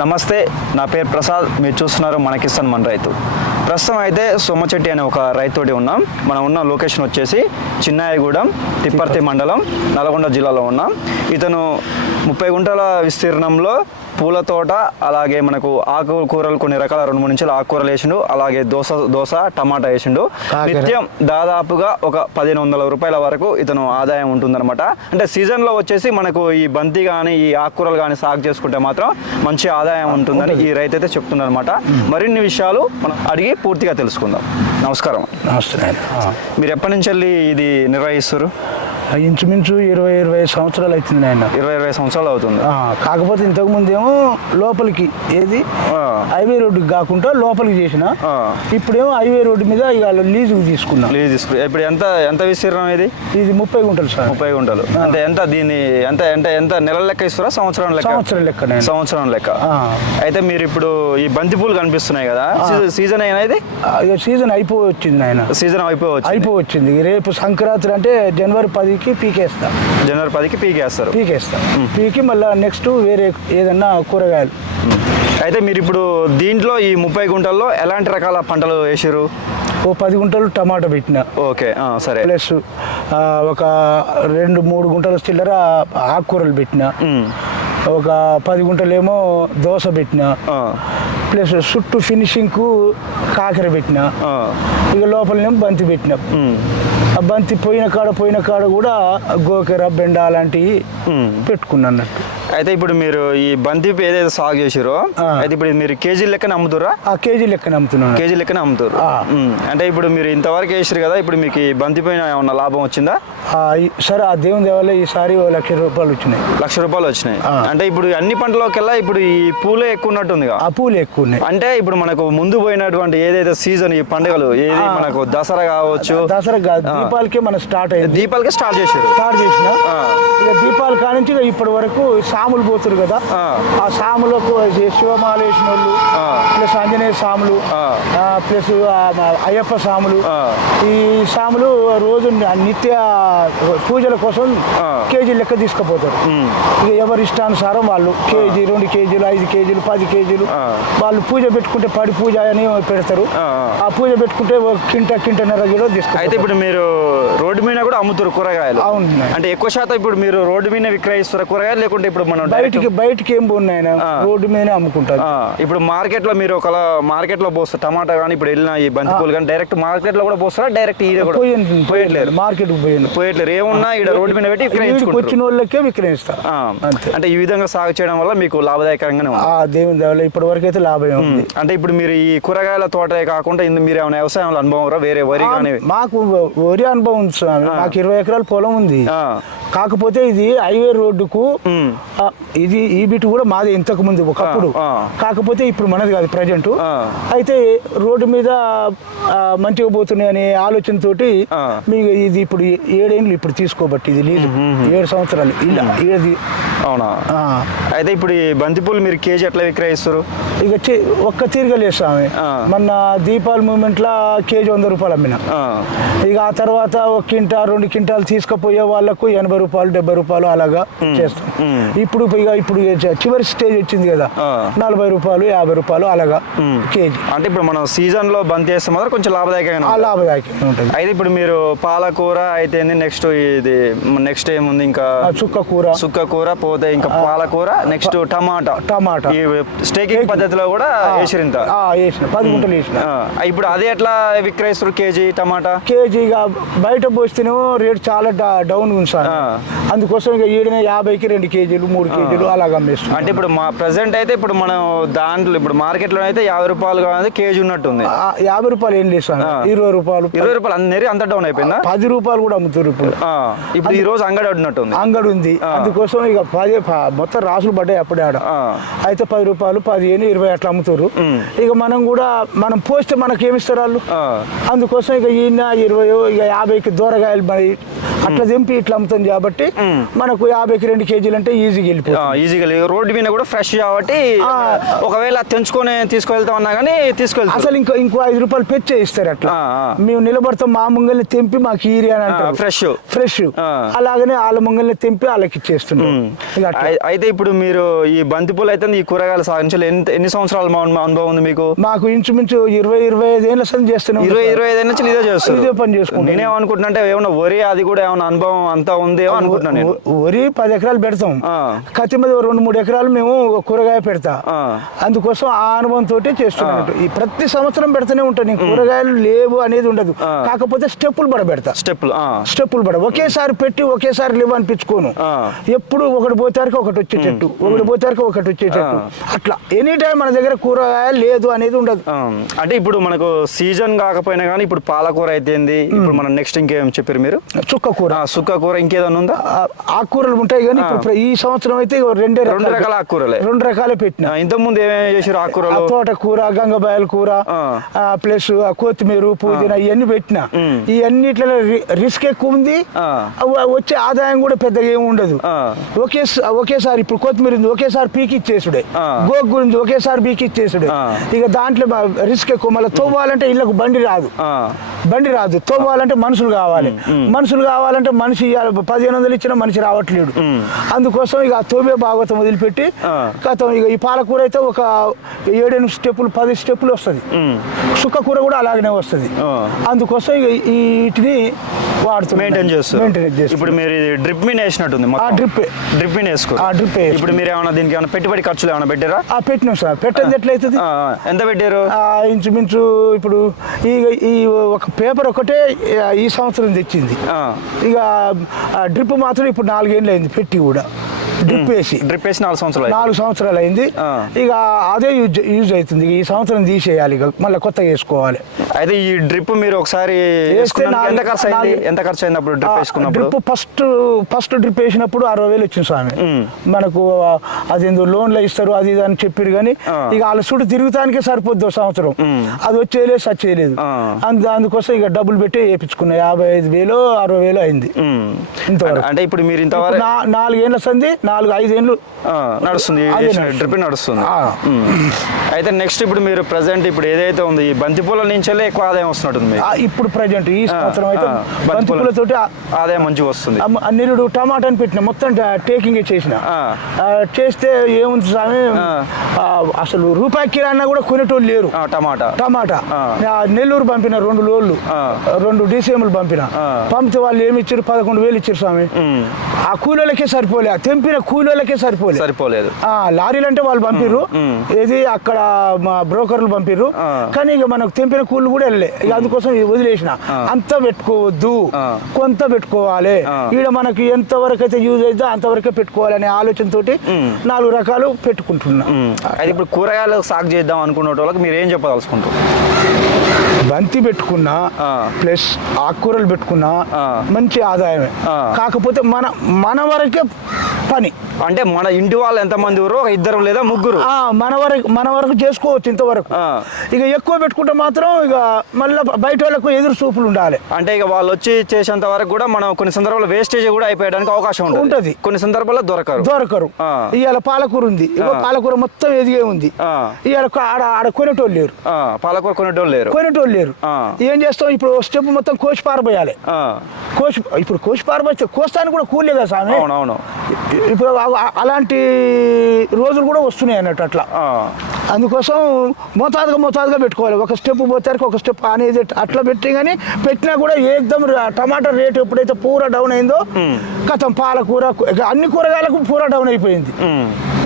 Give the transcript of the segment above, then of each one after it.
నమస్తే నా పేరు ప్రసాద్. మీరు చూస్తున్నారు మన కిసాన్ మన రైతు. ప్రస్తుతం అయితే సోమచెట్టి అనే ఒక రైతుడి ఉన్నాం. మనం ఉన్న లొకేషన్ వచ్చేసి చిన్నాయగూడెం తిప్పర్తి మండలం నల్గొండ జిల్లాలో ఉన్నాం. ఇతను ముప్పై గుంటల విస్తీర్ణంలో పూల తోట అలాగే మనకు ఆకుకూరలు కొన్ని రకాల రెండు మూడు నుంచి ఆకుకూరలు వేసిండు అలాగే దోస దోస టమాటా వేసిండు. నిత్యం దాదాపుగా ఒక పదిహేను వందల రూపాయల వరకు ఇతను ఆదాయం ఉంటుందన్నమాట. అంటే సీజన్లో వచ్చేసి మనకు ఈ బంతి కానీ ఈ ఆకుకూరలు కానీ సాగు చేసుకుంటే మాత్రం మంచి ఆదాయం ఉంటుందని ఈ రైతు అయితే చెప్తున్నారనమాట మరిన్ని విషయాలు మనం అడిగి పూర్తిగా తెలుసుకుందాం. నమస్కారం. నమస్తే. మీరు ఎప్పటి నుంచి వెళ్ళి ఇది నిర్వహిస్తారు ఇంచుమించు ఇరవై ఇరవై సంవత్సరాలు అవుతుంది నాయన. ఇరవై ఇరవై సంవత్సరాలు అవుతుంది. కాకపోతే ఇంతకు ముందేమో లోపలికి ఏది. హైవే రోడ్డుకి కాకుండా లోపలికి చేసిన. ఇప్పుడేమో హైవే రోడ్డు మీద ఇక లీజుకు తీసుకున్నాం. లీజ్ తీసుకు ఇప్పుడు ఎంత ఎంత విస్తీర్ణం ఇది? ఇది ముప్పై గుంటలు సార్. ముప్పై గుంటలు. అంటే ఎంత దీన్ని ఎంత ఎంత ఎంత నెలల లెక్క ఇస్తారా? సంవత్సరం లెక్క? సంవత్సరం లెక్క సంవత్సరం లెక్క. అయితే మీరు ఇప్పుడు ఈ బంతి పూలు కనిపిస్తున్నాయి కదా సీజన్- అయినా ఇది? సీజన్ అయిపో వచ్చింది నాయన. సీజన్ అయిపోవచ్చు అయిపో వచ్చింది రేపు సంక్రాంతి అంటే జనవరి పదికి పీకేస్తా. జనవరి పదికి పీకేస్తారు. పీకేస్తా. పీకి మళ్ళీ నెక్స్ట్ వేరే ఏదన్నా కూరగాయలు. అయితే మీరు ఇప్పుడు దీంట్లో ఈ ముప్పై గుంటల్లో ఎలాంటి రకాల పంటలు వేసారు ఓ పది గుంటలు టమాటా పెట్టిన. ఓకే సరే. ప్లస్ ఒక రెండు మూడు గుంటల చిల్లర ఆకుకూరలు పెట్టిన. ఒక పది గుంటలేమో దోశ పెట్టిన. ప్లస్ చుట్టూ ఫినిషింగ్కు కాకర పెట్టిన. ఇక లోపలనేమో బంతి పెట్టిన. బంతి పోయిన కాడ పోయిన కాడ కూడా గోకెర బెండ అలాంటివి ఉమ్. పెట్టుకున్నా అన్నట్టు అయితే ఇప్పుడు మీరు ఈ బంతి ఏదైతే సాగు చేసారో. అయితే ఇప్పుడు మీరు కేజీ లెక్కన అమ్ముతురా ఆ కేజీ లెక్కన అమ్ముతున్నాను. కేజీ లెక్కన అమ్ముతారు అంటే ఇప్పుడు మీరు ఇంతవరకు వేసారు కదా ఇప్పుడు మీకు ఈ బంతి పైన ఏమన్నా లాభం వచ్చిందా? సరే ఆ దేవుని దేవాల ఈసారి లక్ష రూపాయలు వచ్చినాయి లక్ష రూపాయలు వచ్చినాయి. అంటే ఇప్పుడు అన్ని పంటలోకెల్లా ఇప్పుడు ఈ పూలే ఎక్కువ ఉన్నట్టుందిగా ఆ పూలు ఎక్కువ ఉన్నాయి అంటే ఇప్పుడు మనకు ముందు పోయినటువంటి ఏదైతే సీజన్ ఈ పండుగలు ఏది. మనకు దసరా కావచ్చు దసరా కాదు, దీపాలకే మనం స్టార్ట్ అయింది దీపాలకి స్టార్ట్ చేశారు స్టార్ట్ చేసిన. ఇక దీపాల కానించి ఇప్పటి వరకు సాములు పోతురు కదా ఆ. సాములకు శివమాల వేసిన వాళ్ళు. ప్లస్ ఆంజనేయ సాములు ప్లస్ అయ్యప్ప సాములు. ఈ సాములు రోజు నిత్య పూజల కోసం. కేజీ లెక్క తీసుకుపోతారు. ఇక ఎవరి ఇష్టానుసారం వాళ్ళు కేజీ రెండు కేజీలు ఐదు కేజీలు పది కేజీలు. వాళ్ళు పూజ పెట్టుకుంటే పడి పూజ అని పెడతారు ఆ, పూజ పెట్టుకుంటే కింట కింటన్నర కిలో అయితే తీసుకుంటారు ఇప్పుడు మీరు అమ్ముతారు కూరగాయలు. అవును. అంటే ఎక్కువ శాతం ఇప్పుడు మీరు రోడ్డు మీద విక్రయిస్తారు కూరగాయలు లేకుంటే ఇప్పుడు మనం బయటికి బయటికి ఏం పోయినాయి. రోడ్డు మీదనే అమ్ముకుంటారు. ఇప్పుడు మార్కెట్లో మీరు ఒకలా మార్కెట్లో పోస్తారు. టమాటా కానీ ఇప్పుడు వెళ్ళిన ఈ బంతి పూలు కానీ డైరెక్ట్ మార్కెట్లో కూడా పోస్తారా? డైరెక్ట్ ఈడ కూడా పోయింది పోయట్లేరు. మార్కెట్ పోయింది పోయట్లేరు. ఏమున్నా ఇక్కడ రోడ్డు మీద పెట్టి విక్రయించుకుంటారు. వచ్చిన వాళ్ళకే విక్రయిస్తా. ఆ, అంతే. అంటే ఈ విధంగా సాగు చేయడం వల్ల మీకు లాభదాయకంగానే దేవుని దేవాల ఇప్పటి వరకు అయితే లాభం ఉంది. అంటే ఇప్పుడు మీరు ఈ కూరగాయల తోటే కాకుండా ఇందు మీరు ఏమైనా వ్యవసాయంలో అనుభవం రా? వేరే వరి కానీ మాకు వరి అనుభవం మాకు ఇరవై ఎకరాల పొలం ఉంది. కాకపోతే ఇది హైవే రోడ్డుకు ఇది ఈ బిట్ కూడా మాది ఇంతకు ముందు ఒకప్పుడు. కాకపోతే ఇప్పుడు మనది కాదు ప్రజెంట్. అయితే రోడ్డు మీద మంచిగా పోతున్నాయి అనే ఆలోచనతోటి ఆ. మీకు ఇది ఇప్పుడు ఏడేళ్ళు ఇప్పుడు తీసుకోబట్టి ఇది లేదు ఏడు సంవత్సరాలు ఇలా ఏది అవునా. అయితే ఇప్పుడు ఈ బంతిపూలు మీరు కేజీ ఎట్లా విక్రయిస్తారు ఇక ఒక్క తీరగలేదు స్వామి. మొన్న దీపావళి మూమెంట్లో కేజీ వంద రూపాయలు అమ్మిన ఇక ఆ తర్వాత ఒక కింటా రెండు కింటాలు తీసుకుపోయే వాళ్ళకు ఎనభై రూపాయలు డెబ్బై రూపాయలు అలాగా చేస్తాం. ఇప్పుడు ఇక ఇప్పుడు చివరి స్టేజ్ వచ్చింది కదా. నలభై రూపాయలు యాభై రూపాయలు అలాగా. కేజీ అంటే ఇప్పుడు మనం సీజన్లో బంతి వేస్తే మాత్రం కొంచెం లాభదాయకంగా ఉంటుంది. లాభదాయకంగా ఉంటుంది అయితే ఇప్పుడు మీరు పాలకూర అయితే నెక్స్ట్ ఇది నెక్స్ట్ ఏముంది ఇంకా చుక్క కూర సుక్క కూర పోతే ఇంకా పాలకూర నెక్స్ట్ టమాటా. టమాటా. ఈ స్టేకింగ్ పద్ధతిలో కూడా వేసిరు ఇంత ఆ, వేసిన. పది గుంటలు వేసిన. ఇప్పుడు అది ఎట్లా విక్రయిస్తారు కేజీ టమాటా? కేజీ ఇక బయట పోస్తేనేమో రేట్ చాలా డౌన్ ఉంది సార్. అందుకోసం ఇక ఈడనే యాభైకి రెండు కేజీలు మూడు కేజీలు అలాగ అమ్మేస్తున్నాం అంటే ఇప్పుడు మా ప్రజెంట్ అయితే ఇప్పుడు మనం దాంట్లో ఇప్పుడు మార్కెట్లో అయితే యాభై రూపాయలు కావాలి కేజీ ఉన్నట్టుంది. ఆ, యాభై రూపాయలు ఏం లేదు సార్. ఇరవై రూపాయలు ఇరవై రూపాయలు అందరి అంత డౌన్ అయిపోయిందా? పది రూపాయలు కూడా అమ్ముతారు ఇప్పుడు. ఇప్పుడు ఈ రోజు అంగడి ఉన్నట్టుంది అంగడి ఉంది. అందుకోసం ఇక పది మొత్తం రాసులు పడ్డాయి అప్పుడే ఆడ. అయితే పది రూపాయలు పదిహేను ఇరవై అట్లా అమ్ముతారు. ఇక మనం కూడా మనం పోస్తే మనకి ఏమి ఇస్తారు వాళ్ళు అందుకోసం ఇక ఈయన ఇరవై ఇక యాభైకి దూరగాయలు మరి అట్లా తెంపి ఇట్లా అమ్ముతుంది కాబట్టి మనకు యాభైకి రెండు కేజీలు అంటే ఈజీగా వెళ్ళిపోతుంది. ఈజీగా రోడ్డు మీద కూడా ఫ్రెష్ కాబట్టి. ఒకవేళ తెంచుకొని తీసుకువెళ్తాం అన్నా కానీ తీసుకెళ్తాం అసలు ఇంకో ఇంకో ఐదు రూపాయలు పెంచే ఇస్తారు అట్లా. మేము నిలబడతాం మా ముంగల్ని తెంపి మాకు ఈరియా అని అంటారు. Fresh fresh. అలాగనే వాళ్ళ ముంగల్ని తెంపి వాళ్ళకి ఇచ్చేస్తున్నాం అయితే ఇప్పుడు మీరు ఈ బంతిపూలు అయితే ఈ కూరగాయలు సాగించాలి ఎంత ఎన్ని సంవత్సరాల మా- అనుభవం ఉంది మీకు? మాకు ఇంచుమించు ఇరవై ఇరవై ఐదు ఏళ్ళ సంది చేస్తున్నాం ఇరవై ఇరవై ఐదు నుంచి ఇదే చేస్తారు ఇదే పని చేసుకుంటాం. నేనేమనుకుంటున్నా అంటే ఏమన్నా వరి అది కూడా ఏమన్నా అనుభవం అంతా ఉందేమో అనుకుంటున్నాను నేను. వరి పది ఎకరాలు పెడతాం. కత్తి మీద రెండు మూడు ఎకరాలు మేము కూరగాయ పెడతా. అందుకోసం ఆ అనుభవంతో చేస్తున్నాం ఈ ప్రతి సంవత్సరం పెడుతూనే ఉంటాను కూరగాయలు లేవు అనేది ఉండదు. కాకపోతే స్టెప్పులు పడ పెడతా. స్టెప్లు ఆ. స్టెప్పులు పడ ఒకేసారి పెట్టి ఒకేసారి లేవు అనిపించుకోను. ఎప్పుడు ఒకటి పోతారికి ఒకటి వచ్చేటట్టు. ఒకటి పోతారికి ఒకటి వచ్చేటట్టు. అట్లా. ఎనీ టైం మన దగ్గర కూరగాయ లేదు అనేది ఉండదు. అంటే ఇప్పుడు మనకు సీజన్ కాకపోయినా కానీ ఇప్పుడు పాలకూర అయితేంది ఇప్పుడు మనం నెక్స్ట్ ఇంకేం చెప్పారు మీరు? చుక్క కూర ఆ, సుక్క కూర ఇంకేదన్నా ఉందా? ఆకుకూరలు ఉంటాయి కానీ ఇప్పుడు ఈ సంవత్సరం అయితే రెండే రెండు రకాల. ఆకుకూరలే. రెండు రకాలే పెట్టిన. ఆ, ఇంతకుముందు ఏమేమి చేసారు ఆకుకూరలు? గంగబాయల కూర ఆ. ఆ, ప్లస్ కొత్తిమీర పుదీనా ఇవన్నీ పెట్టిన. రి- రిస్క్ ఎక్కువ ఉంది. వచ్చే ఆదాయం కూడా పెద్దగా ఏమి ఉండదు. ఒకే ఒకేసారి ఇప్పుడు కొత్తిమీర ఉంది ఒకేసారి పీకి ఇచ్చేసుడే. గోగు గురించి ఒకేసారి పీకి ఇచ్చేసుడే. ఇక దాంట్లో రిస్క్ ఎక్కువ. మళ్ళీ తవ్వాలంటే ఇళ్ళకు బండి రాదు. బండి రాదు. తవ్వాలంటే మనుషులు కావాలి. మనుషులు కావాలంటే మనిషి. పదిహేను వందలు ఇచ్చిన మనిషి రావట్లేడు. అందుకోసం ఇక తోబే భాగవతం వదిలిపెట్టి. గతం ఇక ఈ పాలకూర అయితే ఒక ఏడెనిమిది స్టెప్పులు పది స్టెప్పులు వస్తుంది. ఉమ్. సుక్క కూర కూడా అలాగనే వస్తుంది. అందుకోసం ఇక వీటిని మెయింటైన్ చేస్తారు. మెయింటైన్ చేస్తారు. ఇప్పుడు మీరు డ్రిప్ మీన్ వేసినట్టుంది ఆ డ్రిప్ డ్రిప్ మీన్ వేసుకో ఆ డ్రిప్. ఇప్పుడు మీరు ఏమైనా దీనికి ఏమైనా పెట్టుబడి ఖర్చులు ఏమైనా పెట్టారా? ఆ పెట్టినాం సార్. పెట్టండి ఎట్లయితుంది. ఎంత పెట్టారు? ఆ, ఇంచుమించు ఇప్పుడు ఈ ఈ ఒక పేపర్ ఒకటే ఈ సంవత్సరం తెచ్చింది. ఇక డ్రిప్ మాత్రం ఇప్పుడు నాలుగేళ్ళు అయింది పెట్టి కూడా. డ్రిప్ వేసి డ్రిప్ వేసి నాలుగు సంవత్సరాలు. నాలుగు సంవత్సరాలు అయింది. ఇక అదే యూజ్ యూజ్ అవుతుంది ఈ సంవత్సరం తీసేయాలి ఇక మళ్ళీ కొత్తగా వేసుకోవాలి అయితే ఈ డ్రిప్ మీరు ఒకసారి ఎంత ఖర్చు అయింది ఎంత ఖర్చు అయింది అప్పుడు డ్రిప్ వేసుకున్నప్పుడు డ్రిప్ ఫస్ట్ ఫస్ట్ డ్రిప్ వేసినప్పుడు అరవై వేలు వచ్చింది స్వామి. మనకు అది లోన్లు ఇస్తారు అది ఇది అని చెప్పారు కానీ. ఇక వాళ్ళ చుట్టూ తిరుగుతానికే సరిపోద్ది సంవత్సరం. అది వచ్చేయలేదు సచ్చేయలేదు. అందు అందుకోసం ఇక డబ్బులు పెట్టి వేయించుకున్నా యాభై ఐదు వేలు అరవై వేలు అయింది. ఇంతవరకు. అంటే ఇప్పుడు మీరు ఇంతవరకు నా- నాలుగేళ్ళ సంది నాలుగు ఐదేళ్ళు ఆ, నడుస్తుంది. అదే నడుస్తుంది. డ్రిప్. అయితే నెక్స్ట్ ఇప్పుడు మీరు ప్రజెంట్ ఇప్పుడు ఏదైతే ఉంది ఈ బంతిపూల నుంచి ఎక్కువ ఆదాయం వస్తున్నట్టుంది ఇప్పుడు ప్రజెంట్ ఈ సంవత్సరం అయితే ఆ- ఆదాయం మంచిగా వస్తుంది. నిరుడు టమాటాని పెట్టిన మొత్తం టేకింగ్ చేసిన. చేస్తే ఏముంది స్వామి? అసలు రూపాయి కిరాణా కూడా కొనేటోళ్ళు లేరు. ఆ, టమాటా. టమాటా. నెల్లూరు పంపిన రెండు లోళ్ళు. రెండు డీసీఎంలు పంపిన. పంపితే వాళ్ళు ఏమి ఇచ్చారు? పదకొండు వేలు ఇచ్చారు స్వామి. ఆ కూలీలకే సరిపోలే. తెంపిన కూలీలకే సరిపోలే. సరిపోలేదు. ఆ, లారీలు అంటే వాళ్ళు పంపిర్రు. ఏది అక్కడ మా బ్రోకర్లు పంపిర్రు. కానీ ఇక మనకు తెంపిన కూలీలు కూడా వెళ్ళలే. ఇక అందుకోసం వదిలేసిన. అంత పెట్టుకోవద్దు. కొంత పెట్టుకోవాలి. ఈడ మనకి ఎంత వరకు అయితే యూజ్ అయితే అంతవరకే పెట్టుకోవాలి అనే ఆలోచనతోటి. నాలుగు రకాలు పెట్టుకుంటున్నా. అయితే ఇప్పుడు కూరగాయలు సాగు చేద్దాం అనుకునే వాళ్ళకి మీరు ఏం చెప్పదలుచుకుంటారు బంతి పెట్టుకున్నా. ప్లస్ ఆకుకూరలు పెట్టుకున్నా. మంచి ఆదాయమే. కాకపోతే మన మన వరకే పని అంటే మన ఇంటి వాళ్ళు ఎంతమంది ఊరు ఒక ఇద్దరు లేదా ముగ్గురు మన వరకు మన వరకు చేసుకోవచ్చు ఇంతవరకు. ఇక ఎక్కువ పెట్టుకుంటే మాత్రం ఇక మళ్ళీ బయట వాళ్ళకు ఎదురు చూపులు ఉండాలి అంటే ఇక వాళ్ళు వచ్చి చేసేంత వరకు కూడా మనం కొన్ని సందర్భాల్లో వేస్టేజ్ కూడా అయిపోయడానికి అవకాశం ఉంటుంది. కొన్ని సందర్భాల్లో దొరకరు దొరకరు. ఇవాళ పాలకూర ఉంది. పాలకూర మొత్తం ఎదిగే ఉంది. ఇవాళ ఆడ ఆడ కొనేటోళ్ళు లేరు పాలకూర కొనేటోళ్ళు లేరు కొనేటోళ్ళు లేరు. ఏం చేస్తాం ఇప్పుడు స్టెప్ మొత్తం కోసి పారబోయాలి. కోసి ఇప్పుడు కోసి పారబోస్తే కోస్తానికి కూడా కూలే కదా స్వామి? ఇప్పుడు అలాంటి రోజులు కూడా వస్తున్నాయి అన్నట్టు అట్లా. అందుకోసం మోతాదుగా మోతాదుగా పెట్టుకోవాలి. ఒక స్టెప్ పోతారికి ఒక స్టెప్ అనేది అట్లా పెట్టి కానీ పెట్టినా కూడా ఏకదం రా- టమాటా రేట్ ఎప్పుడైతే పూర డౌన్ అయిందో కథం పాలకూర అన్ని కూరగాయలకు పూర డౌన్ అయిపోయింది.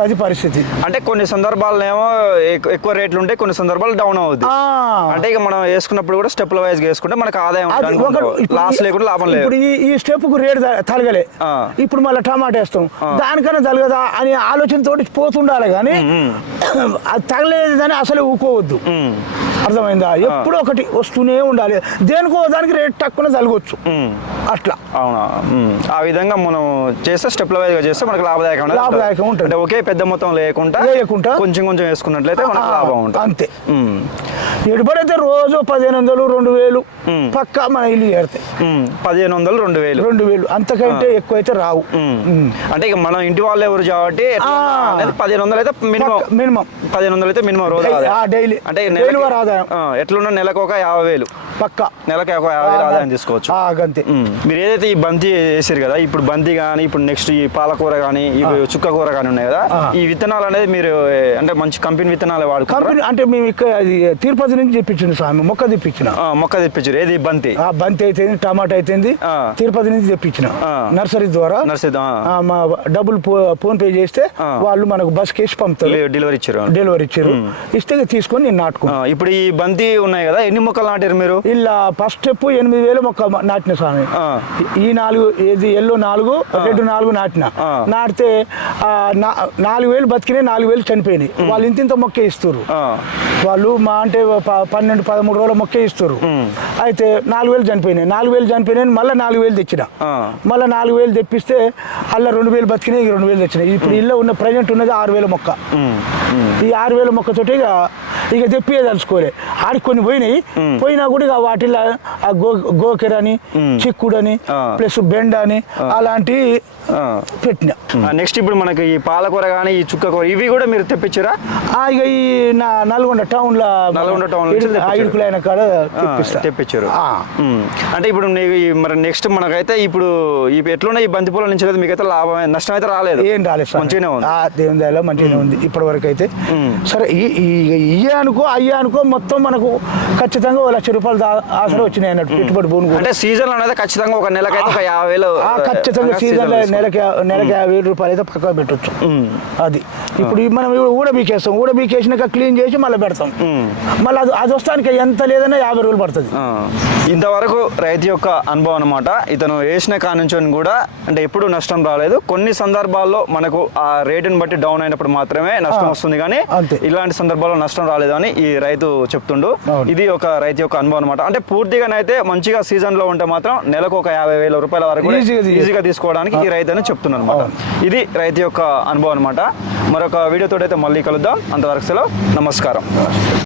అది పరిస్థితి. అంటే కొన్ని ఎక్కు- ఎక్కువ రేట్లు ఉంటాయి కొన్ని సందర్భాలు డౌన్ అవుద్ది. ఆ. అంటే ఇక మనం వేసుకున్నప్పుడు కూడా స్టెప్ల వైజ్ వేసుకుంటే మనకు ఆదాయం లాస్ లేకుండా లాభం లేదు. ఇప్పుడు ఈ స్టెప్కు రేట్ తలగలే. ఇప్పుడు మళ్ళీ టమాటా వేస్తాం. దానికన్నా తలగదా అని ఆలోచనతోటి పోతుండాలి కానీ అది తగలేదు అని అసలు ఊకోవద్దు. అర్థమైందా? ఎప్పుడో ఒకటి వస్తూనే ఉండాలి. దేనికో దానికి రేట్ తక్కువ జరగవచ్చు. అట్లా. అవునా. ఆ విధంగా మనం చేస్తే స్టెప్ల వైజ్గా చేస్తే మనకు లాభదాయకం లాభదాయకం ఉంటుంది. ఒకే పెద్ద మొత్తం లేకుండా లేకుండా కొంచెం కొంచెం వేసుకున్నట్లయితే మనకు లాభం ఉంటుంది. అంతే. ఉమ్. ఎడుబడైతే రోజు పదిహేను వందలు రెండు వేలు. పక్కా మన ఇల్లు చేరుతాయి. పదిహేను వందలు రెండు వేలు. రెండు వేలు. అంతకంటే ఎక్కువ అయితే రావు. అంటే ఇక మనం ఇంటి వాళ్ళు ఎవరు కాబట్టి పదిహేను వందలు అయితే మినిమం మినిమం పదిహేను వందలు అయితే మినిమం రోజు డైలీ. అంటే వారి ఆదాయం. ఎట్లున్నా నెలకు ఒక యాభై వేలు. పక్క. నెలకి ఒక యాభై వేలు ఆదాయం తీసుకోవచ్చు. ఉమ్. మీరు ఏదైతే ఈ బంతి వేసారు కదా ఇప్పుడు బంతి కానీ ఇప్పుడు నెక్స్ట్ ఈ పాలకూర కానీ ఇవి చుక్క కూర కానీ ఉన్నాయి కదా. ఈ విత్తనాలు అనేది మీరు అంటే మంచి కంపెనీ విత్తనాలు వాడుకుంటారు? కంపెనీ అంటే మేము ఇక్కడ తిరుపతి నుంచి తెప్పించింది స్వామి మొక్క తెప్పించిన. మొక్క తెప్పించారు ఏది బంతి? ఆ బంతి అయితేంది టమాటా అయితేంది ఆ. తిరుపతి నుంచి తెప్పించిన. నర్సరీ ద్వారా నర్సరీ మా డబ్బులు ఫోన్ పే చేస్తే. వాళ్ళు మనకు బస్ కేసి పంపుతారు. డెలివరీ ఇచ్చారు డెలివరీ ఇచ్చారు ఇస్తే తీసుకొని నేను నాటుకున్నాను ఇప్పుడు ఈ బంతి ఉన్నాయి కదా ఎన్ని మొక్కలు నాటారు మీరు? ఇలా ఫస్ట్ స్టెప్ ఎనిమిది వేలు మొక్క నాటిన స్వామి. ఈ నాలుగు ఏది ఎల్లో నాలుగు రెడ్ నాలుగు నాటిన. నాటితే నాలుగు వేలు బతికినాయి నాలుగు వేలు చనిపోయినాయి. వాళ్ళు ఇంత ఇంత మొక్కే ఇస్తారు వాళ్ళు మా అంటే పన్నెండు పదమూడు రోజుల మొక్కే ఇస్తారు. అయితే నాలుగు వేలు చనిపోయినాయి. నాలుగు వేలు చనిపోయినాయి మళ్ళీ నాలుగు వేలు తెచ్చిన. మళ్ళీ నాలుగు వేలు తెప్పిస్తే అలా రెండు వేలు బతికినాయి ఈ రెండు వేలు తెచ్చినాయి. ఇప్పుడు ఇల్లు ఉన్న ప్రజెంట్ ఉన్నది ఆరు వేల మొక్క. ఈ ఆరు వేల మొక్కతోటి ఇక తలుచుకోలే ఆడికి కొన్ని పోయినాయి. పోయినా కూడా ఇక వాటిలో ఆ గో గోకెర అని చిక్కుడని. ప్లస్ బెండ అని అలాంటి. పెట్టిన. నెక్స్ట్ ఇప్పుడు మనకి ఈ పాలకూర కానీ ఈ చుక్క కూర ఇవి కూడా మీరు తెప్పించారా? ఆ, ఇక ఈ నా నల్గొండ టౌన్లో నల్గొండ తెప్పించారు. ఇడుకులైన కాడ తెప్పించారు. అంటే ఇప్పుడు మరి నెక్స్ట్ మనకైతే ఇప్పుడు ఈ ఎట్లున్న ఈ బంతి పూల నుంచి అయితే మీకైతే లాభం నష్టం అయితే రాలేదు. ఏం రాలేదు మంచిగానే ఉంది. ఆ, దేవుని మంచిగానే ఉంది ఇప్పటి వరకు అయితే. సరే ఈ ఈ- ఇయ్యే అనుకో అయ్యే అనుకో మొత్తం మనకు ఖచ్చితంగా ఓ లక్ష రూపాయలు ఆసరా వచ్చినాయి అన్నట్టు పెట్టుబడి భూమి అంటే సీజన్ అయితే ఖచ్చితంగా ఒక నెలకైతే ఒక యాభై వేలు ఖచ్చితంగా సీజన్ నెలకి నెలకి యాభై వేలు రూపాయలు అయితే పక్కన పెట్టొచ్చు. అది. ఇప్పుడు మనం ఊడ బీకేస్తాం ఊడ బీకేసినాక క్లీన్ చేసి మళ్ళీ పెడతాం. మళ్ళీ అది అది వస్తానికి ఎంత లేదన్నా యాభై రోజులు పడుతుంది. ఇంతవరకు రైతు యొక్క అనుభవం అనమాట ఇతను వేసిన కానుంచొని కూడా అంటే ఎప్పుడు నష్టం రాలేదు. కొన్ని సందర్భాల్లో మనకు ఆ రేటుని బట్టి డౌన్ అయినప్పుడు మాత్రమే నష్టం వస్తుంది కానీ. ఇలాంటి సందర్భాల్లో నష్టం రాలేదు అని ఈ రైతు చెప్తుండు. ఇది ఒక రైతు యొక్క అనుభవం అనమాట అంటే పూర్తిగానైతే మంచిగా సీజన్లో ఉంటే మాత్రం నెలకు ఒక యాభై వేల రూపాయల వరకు ఈజీగా తీసుకోవడానికి ఈ రైతు అని చెప్తున్నాను అనమాట ఇది రైతు యొక్క అనుభవం అనమాట మరొక వీడియోతో అయితే మళ్ళీ కలుద్దాం అంతవరకు సెలవు నమస్కారం